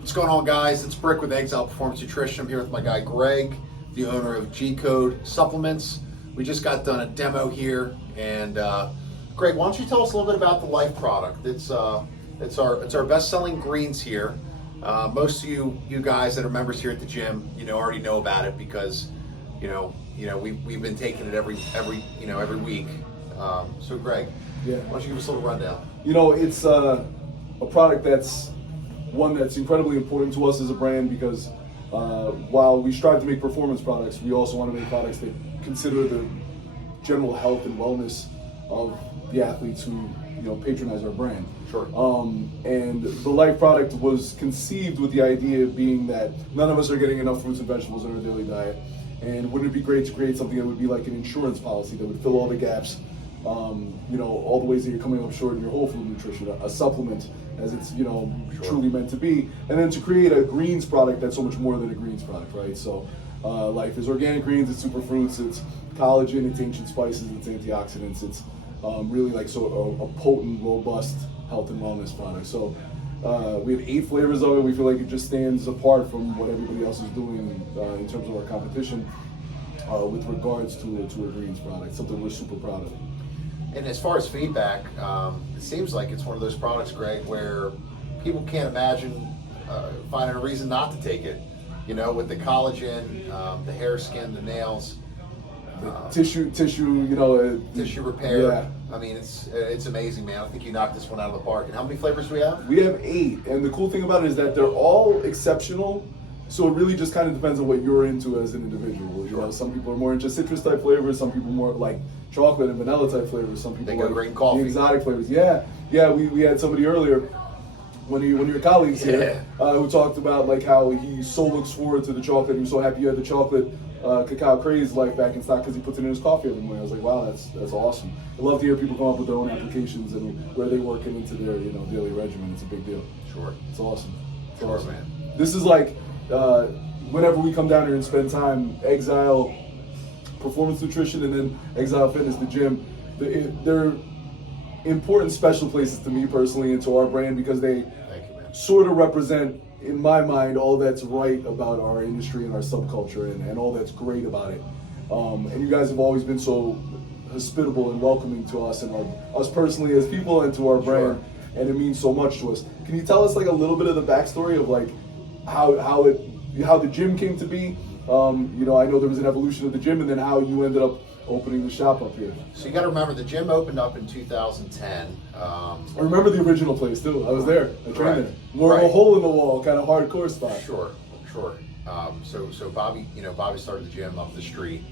What's going on, guys? It's Brik with Exile Performance Nutrition. I'm here with my guy Greg, the owner of GCode supplements. We just got done a demo here, and Greg, why don't you tell us a little bit about the Life product? It's our best-selling greens here. Most of you guys that are members here at the gym, already know about it because we've been taking it every week. So Greg, why don't you give us a little rundown? It's a product that's incredibly important to us as a brand because while we strive to make performance products, we also want to make products that consider the general health and wellness of the athletes who patronize our brand. Sure. And the Life product was conceived with the idea being that none of us are getting enough fruits and vegetables in our daily diet, and wouldn't it be great to create something that would be like an insurance policy that would fill all the gaps, all the ways that you're coming up short in your whole food nutrition, a supplement as it's truly meant to be, and then to create a greens product that's so much more than a greens product, right? So Life is organic greens, it's superfruits, it's collagen, it's ancient spices, it's antioxidants, it's really like a potent, robust health and wellness product. So we have 8 flavors of it. We feel like it just stands apart from what everybody else is doing in terms of our competition with regards to a greens product, something we're super proud of. And as far as feedback, it seems like it's one of those products, Greg, where people can't imagine finding a reason not to take it. With the collagen, the hair, skin, the nails, tissue, tissue repair. Yeah. I mean, it's amazing, man. I think you knocked this one out of the park. And how many flavors do we have? We have 8, and the cool thing about it is that they're all exceptional. So it really just kind of depends on what you're into as an individual. Sure. Some people are more into citrus type flavors. Some people more like chocolate and vanilla type flavors. Some people They go like green coffee. the exotic flavors. Yeah. We had somebody earlier, one of your colleagues here, who talked about like how he so looks forward to the chocolate. He was so happy you had the chocolate cacao craze Life back in stock because he puts it in his coffee every morning. I was like, wow, that's awesome. I love to hear people come up with their own applications and where they work it into their daily regimen. It's a big deal. Sure. It's awesome. It's Sure, awesome. man. This is like whenever we come down here and spend time, Exile Performance Nutrition and then Exile Fitness, the gym, they're important special places to me personally and to our brand because they sort of represent, in my mind, all that's right about our industry and our subculture and all that's great about it. And you guys have always been so hospitable and welcoming to us and us personally as people and to our brand, and it means so much to us. Can you tell us like a little bit of the backstory of like how the gym came to be? I know there was an evolution of the gym and then how you ended up opening the shop up here. So you got to remember, the gym opened up in 2010. I remember the original place too. I was there. I trained there. More of a hole in the wall, kind of hardcore spot. Sure. So Bobby started the gym up the street,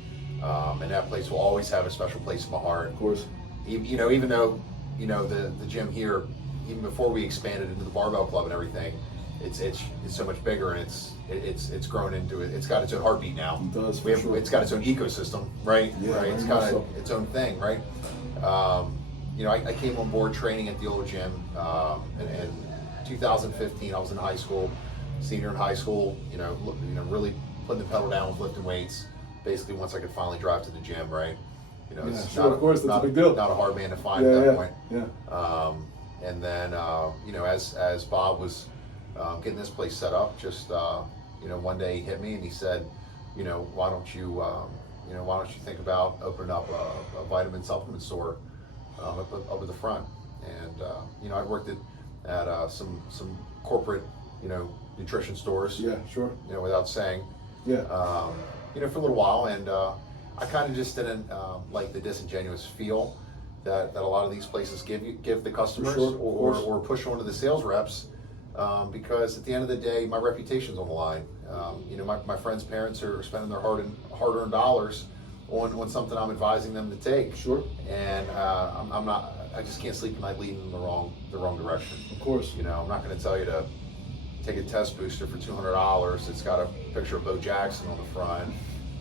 and that place will always have a special place in my heart. Of course. Even though the gym here, even before we expanded into the barbell club and everything, it's so much bigger, and it's grown into it. It's got its own heartbeat now. It does. It's got its own ecosystem, right? Yeah, right. It's got its own thing, right? I came on board training at the old gym in 2015. I was in high school, senior in high school. Really putting the pedal down with lifting weights. Basically, once I could finally drive to the gym, right? Of course, that's a big deal. Not a hard man to find at that point. Yeah. And then as Bob was getting this place set up, just one day he hit me and he said, why don't you think about opening up a vitamin supplement store up at the front? And I worked at some corporate nutrition stores. Yeah, sure. Without saying. Yeah. For a little while, and I kind of just didn't like the disingenuous feel that a lot of these places give the customers, or push onto the sales reps, because at the end of the day, my reputation's on the line. My friends' parents are spending their hard-earned dollars on something I'm advising them to take. Sure. And I just can't sleep at night leading in the wrong direction. Of course. I'm not going to tell you to take a test booster for $200. It's got a picture of Bo Jackson on the front.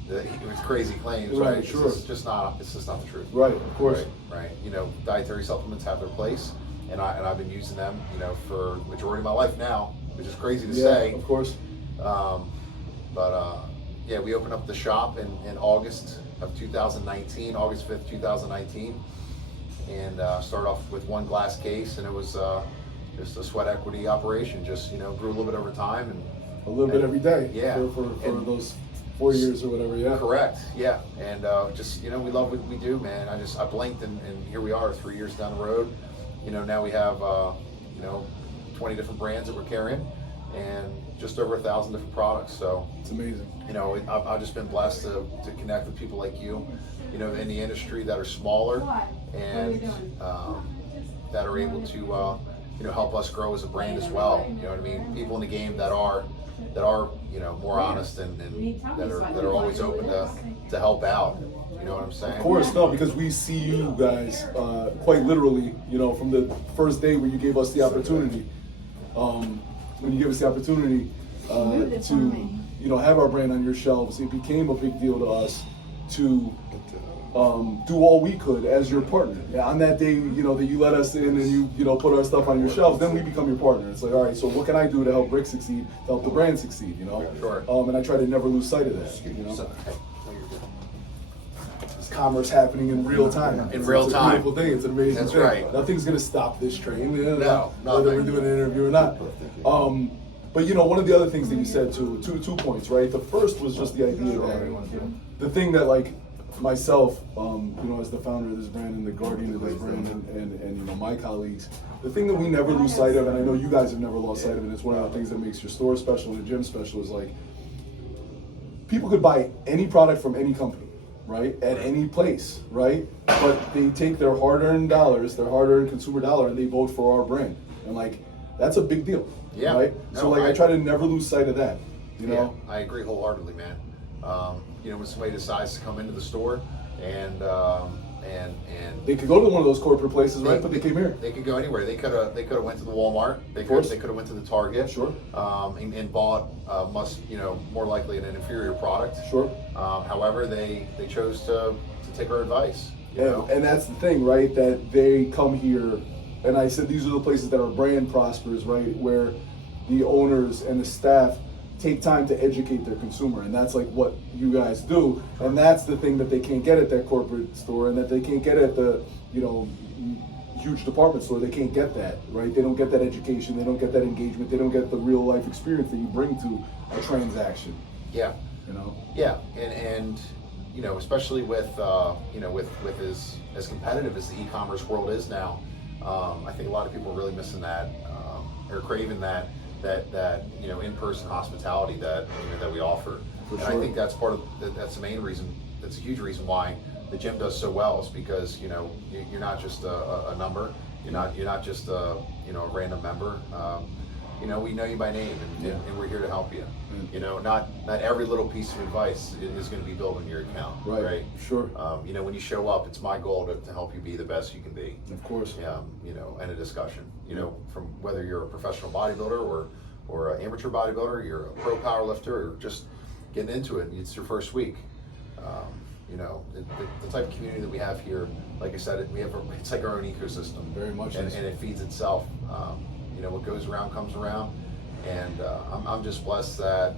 With crazy claims, right? Sure. It's just not the truth. Right, of course. Right. Dietary supplements have their place, and I've been using them, for the majority of my life now, which is crazy to say. Of course. We opened up the shop in August of 2019, August 5th, 2019, and started off with one glass case, and it was just a sweat equity operation. Just grew a little bit over time and a little bit every day. Yeah, for those 4 years or whatever. Yeah, correct. Yeah, and just we love what we do, man. I blinked and here we are 3 years down the road. Now we have 20 different brands that we're carrying and just over 1,000 different products. So it's amazing. I've just been blessed to connect with people like you, in the industry that are smaller and that are able to help us grow as a brand as well. You know what I mean? People in the game that are more honest and that are always open to help out. You know what I'm saying? Of course, no, because we see you guys quite literally, from the first day when you gave us the opportunity, to have our brand on your shelves. It became a big deal to us to do all we could as your partner. Yeah, on that day, that you let us in and you put our stuff on your shelves, then we become your partner. It's like, all right, so what can I do to help Brik succeed, to help the brand succeed? Sure. And I try to never lose sight of that. There's commerce happening in real time. In real time. It's a beautiful thing. It's an amazing That's thing. right. Nothing's gonna stop this train. No, whether we're doing an interview or not. But one of the other things that you said too, two points, right? The first was just the idea that the thing that myself, as the founder of this brand and the guardian of this brand and my colleagues, the thing that we never lose sight of, and I know you guys have never lost sight of it, and it's one of the things that makes your store special and the gym special, is people could buy any product from any company, right? At any place, right? But they take their hard-earned dollars, their hard-earned consumer dollar, and they vote for our brand. And that's a big deal. Yeah. Right? So I try to never lose sight of that. Yeah, I agree wholeheartedly, man. When somebody decides to come into the store and they could go to one of those corporate places, right? But they came here. They could go anywhere. They could have went to the Walmart. They could have went to the Target. Sure. And bought more likely an inferior product. Sure. However, they chose to take our advice. And that's the thing, right? That they come here, and I said these are the places that our brand prospers, right? Where the owners and the staff take time to educate their consumer, and that's what you guys do, and that's the thing that they can't get at that corporate store and that they can't get at the huge department store. They can't get that, right? They don't get that education, they don't get that engagement, they don't get the real life experience that you bring to a transaction. Yeah. Yeah, and especially with with as competitive as the e-commerce world is now, I think a lot of people are really missing that or craving that in-person hospitality that we offer. And I think that's that's the main reason. That's a huge reason why the gym does so well. Is because you're not just a number. You're not just a random member. We know you by name, and we're here to help you. Not every little piece of advice is going to be built on your account. Right? Sure. When you show up, it's my goal to help you be the best you can be. Of course. And a discussion. From whether you're a professional bodybuilder or an amateur bodybuilder, you're a pro power lifter, or just getting into it. It's your first week. The type of community that we have here, like I said, it's like our own ecosystem. Very much. And it feeds itself. What goes around comes around, and I'm just blessed that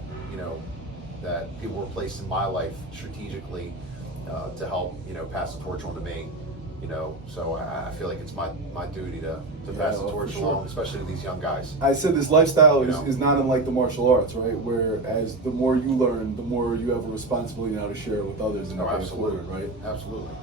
that people were placed in my life strategically to help pass the torch on to me. So I feel like it's my duty to pass the torch along, especially to these young guys. I said this lifestyle is not unlike the martial arts, right? Whereas the more you learn, the more you have a responsibility now to share it with others. And absolutely, right? Absolutely.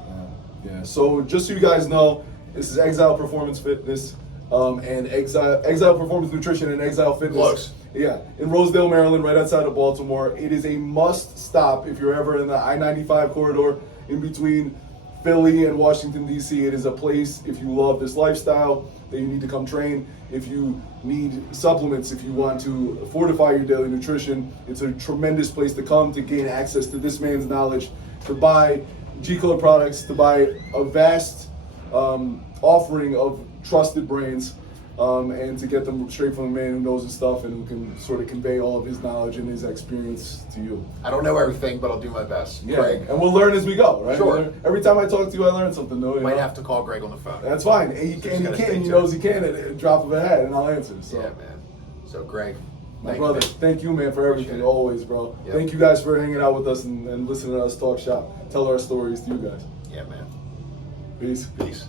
Yeah. So just so you guys know, this is Exile Performance Fitness. And Exile Performance Nutrition and Exile Fitness. Close. Yeah, in Rosedale, Maryland, right outside of Baltimore. It is a must stop if you're ever in the I-95 corridor in between Philly and Washington, D.C. It is a place, if you love this lifestyle, that you need to come train. If you need supplements, if you want to fortify your daily nutrition, it's a tremendous place to come to gain access to this man's knowledge, to buy GCode products, to buy a vast offering of trusted brands, and to get them straight from a man who knows his stuff and who can sort of convey all of his knowledge and his experience to you. I don't know everything, but I'll do my best. Yeah, Greg. and we'll learn as we go, right? Sure. Every time I talk to you, I learn something new. Might have to call Greg on the phone. That's fine. And he knows he can at a drop of a hat, and I'll answer. So. Yeah, man. So, Greg, my brother, thank you, man, for everything, always, bro. Yep. Thank you guys for hanging out with us and listening to us talk shop, tell our stories to you guys. Yeah, man. Peace. Peace.